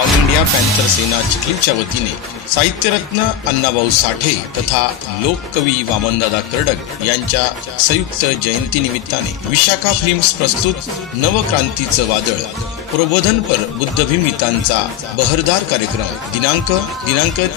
All India panther सेना चिखलीच्या वतीने साहित्यरत्न अण्णाभाऊ साठे तथा लोककवी वामनदादा कर्डक यांच्या संयुक्त जयंती निमित्ताने विशाखा फिल्म्स प्रस्तुत नवक्रांतीचं वादळ प्रबोधनपर बुद्धभीम गीतांचा बहरदार कार्यक्रम दिनांक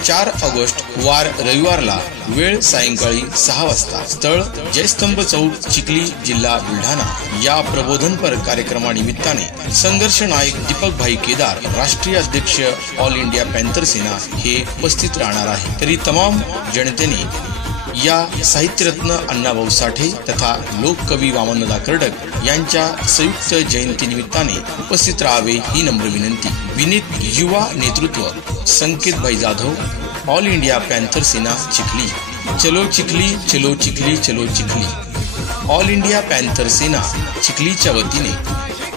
4 ऑगस्ट वार रविवारला, वेळ सायंकाळी 6 वाजता, स्थळ जयस्तंभ चौक, चिखली, जिल्हा बुलढाणा। या प्रबोधनपर कार्यक्रमानिमित्ताने संघर्ष नायक दीपक भाई केदार, राष्ट्रीय अध्यक्ष ऑल इंडिया पॅन्थर सेना हे उपस्थित राहणार आहे। तरी तमाम जनतेने या साहित्यरत्न अण्णाभाऊ साठे तथा लोककवी वामनदादा कर्डक यांच्या संयुक्त जयंती निमित्ताने उपस्थित राहावे ही नम्र विनंती। विनीत युवा नेतृत्व संकेत भाई जाधव, ऑल इंडिया पॅन्थर सेना चिखली। चलो चिखली, चलो चिखली, चलो चिखली। ऑल इंडिया पॅन्थर सेना चिखलीच्या वतीने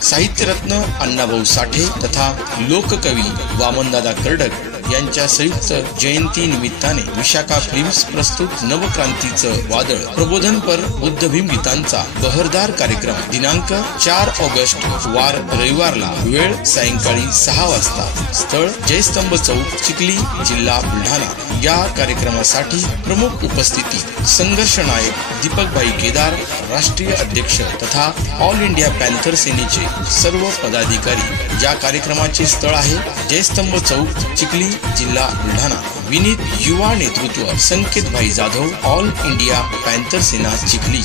साहित्यरत्न अण्णाभाऊ साठे तथा लोककवी वामनदादा कर्डक यांच्या संयुक्त जयंती निमित्ताने विशाखा फिल्म्स प्रस्तुत नवक्रांतीचं वादळ प्रबोधनपर बुद्धभीम गीतांचा बहरदार कार्यक्रम दिनांक 4 ऑगस्ट वार रविवारला, वेळ सायंकाळी 6 वाजता, स्थळ जयस्तंभ चौक, चिखली, जिल्हा बुलढाणा। या कार्यक्रमासाठी प्रमुख उपस्थिती संघर्ष नायक दीपक भाई केदार, राष्ट्रीय अध्यक्ष तथा ऑल इंडिया पॅन्थर सेनेचे सर्व पदाधिकारी। या कार्यक्रमाचे स्थळ आहे जयस्तंभ चौक, चिखली, जिल्हा बुलढाणा। विनीत युवा नेतृत्व संकेत भाई जाधव, ऑल इंडिया पॅन्थर सेना चिखली।